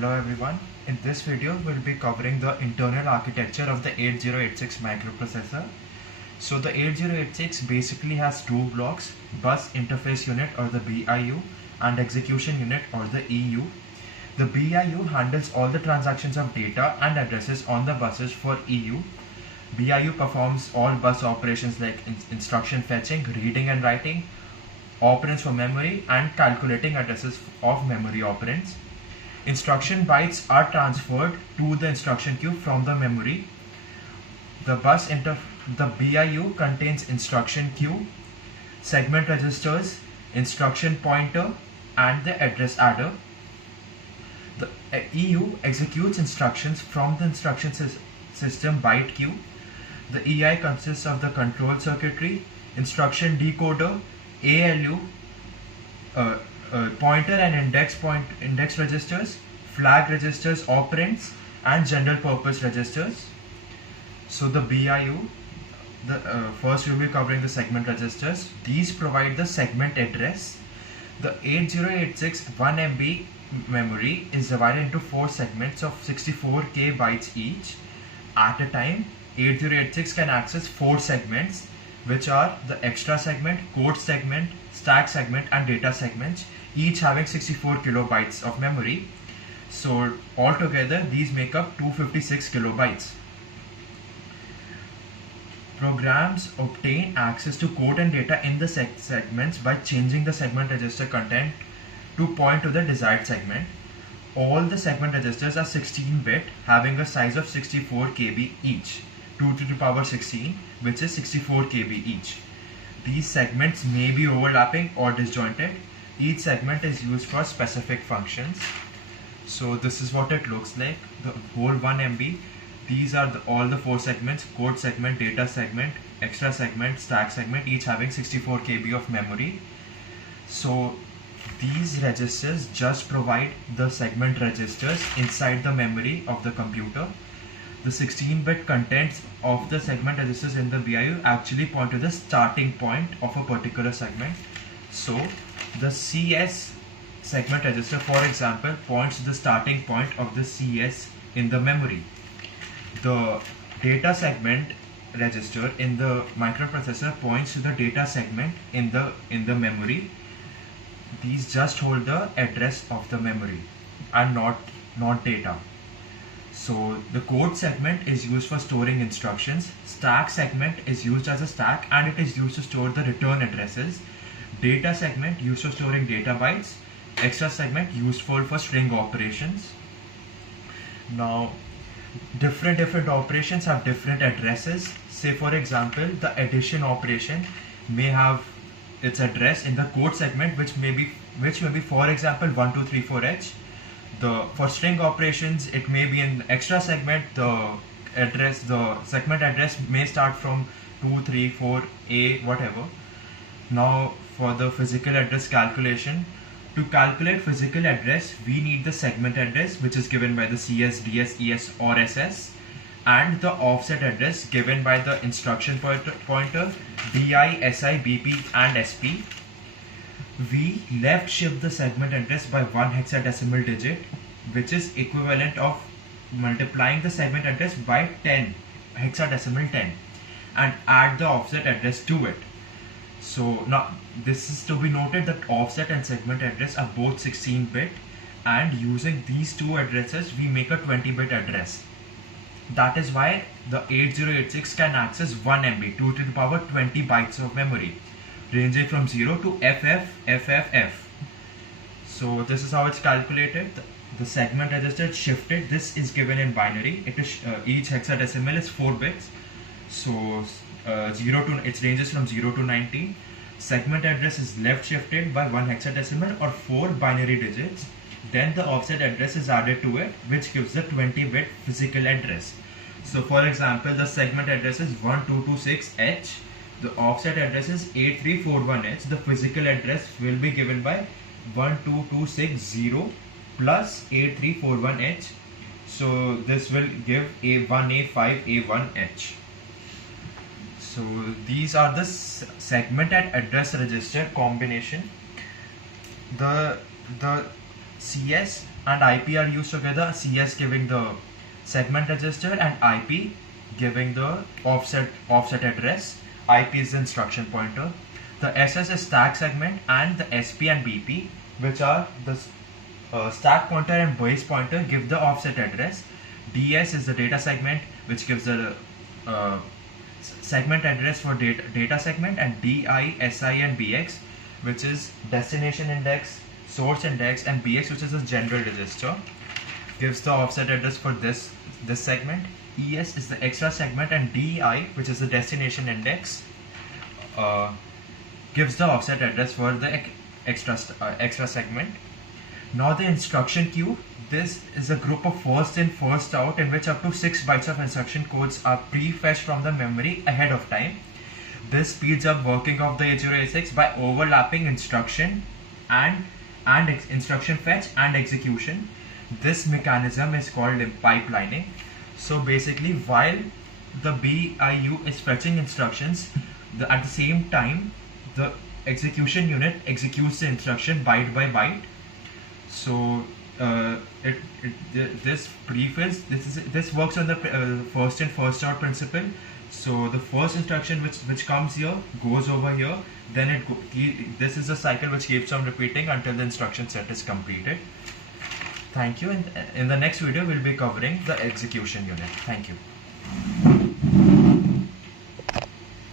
Hello everyone. In this video, we'll be covering the internal architecture of the 8086 microprocessor. So the 8086 basically has two blocks, bus interface unit or the BIU and execution unit or the EU. The BIU handles all the transactions of data and addresses on the buses for EU. BIU performs all bus operations like instruction fetching, reading and writing, operands for memory and calculating addresses of memory operands. Instruction bytes are transferred to the instruction queue from the memory. The BIU contains instruction queue, segment registers, instruction pointer and the address adder. The EU executes instructions from the instruction system byte queue. The EI consists of the control circuitry, instruction decoder, ALU, pointer and index registers, flag registers, operands, and general purpose registers. So the BIU, first we will be covering the segment registers. These provide the segment address. The 8086 1 MB memory is divided into 4 segments of 64K bytes each. At a time, 8086 can access 4 segments, which are the extra segment, code segment, stack segment and data segments, each having 64 kilobytes of memory. So altogether these make up 256 kilobytes. Programs obtain access to code and data in the segments by changing the segment register content to point to the desired segment. All the segment registers are 16-bit, having a size of 64 KB each, 2 to the power 16, which is 64 KB each. These segments may be overlapping or disjointed. Each segment is used for specific functions. So this is what it looks like, the whole 1 MB. These are all the 4 segments: code segment, data segment, extra segment, stack segment, each having 64 KB of memory. So these registers just provide the segment registers inside the memory of the computer. The 16-bit contents of the segment registers in the BIU actually point to the starting point of a particular segment. So the CS segment register, for example, points to the starting point of the CS in the memory. The data segment register in the microprocessor points to the data segment in the memory. These just hold the address of the memory and not data. So the code segment is used for storing instructions. Stack segment is used as a stack and it is used to store the return addresses. Data segment used for storing data bytes. Extra segment useful for string operations. Now different operations have different addresses. Say for example, the addition operation may have its address in the code segment, which may be for example 1234H. For string operations, it may be in extra segment. The segment address may start from 234A, whatever. Now for the physical address calculation, to calculate physical address, we need the segment address, which is given by the CS, DS, ES or SS, and the offset address given by the instruction pointer, DI, SI, BP and SP. We left shift the segment address by 1 hexadecimal digit, which is equivalent of multiplying the segment address by 10, hexadecimal 10, and add the offset address to it. So now this is to be noted that offset and segment address are both 16-bit, and using these two addresses we make a 20-bit address. That is why the 8086 can access 1 MB, 2 to the power 20 bytes of memory, ranging from 0 to FFFFF. So this is how it's calculated. The segment register is shifted. This is given in binary. It is each hexadecimal is 4 bits. So it ranges from 0 to 19. Segment address is left shifted by 1 hexadecimal or 4 binary digits. Then the offset address is added to it, which gives the 20-bit physical address. So for example, the segment address is 1226H. The offset address is 8341H. The physical address will be given by 12260 plus 8341H. So this will give A1A5A1H. So these are the segment and address register combination. The CS and IP are used together, CS giving the segment register and IP giving the offset address. IP is the instruction pointer. The SS is stack segment, and the SP and BP, which are the stack pointer and base pointer, give the offset address. DS is the data segment, which gives the segment address for data segment, and DI, SI and BX, which is destination index, source index, and BX, which is a general register, gives the offset address for this segment. ES is the extra segment, and DI, which is the destination index, gives the offset address for the extra segment. Now the instruction queue. This is a group of first in first out in which up to 6 bytes of instruction codes are pre-fetched from the memory ahead of time. This speeds up working of the 8086 by overlapping instruction and instruction fetch and execution. This mechanism is called pipelining. So basically, while the BIU is fetching instructions, at the same time the execution unit executes the instruction byte by byte. So this works on the first in first out principle. So the first instruction which comes here goes over here, then this is a cycle which keeps on repeating until the instruction set is completed. Thank you. In the next video we'll be covering the execution unit. Thank you.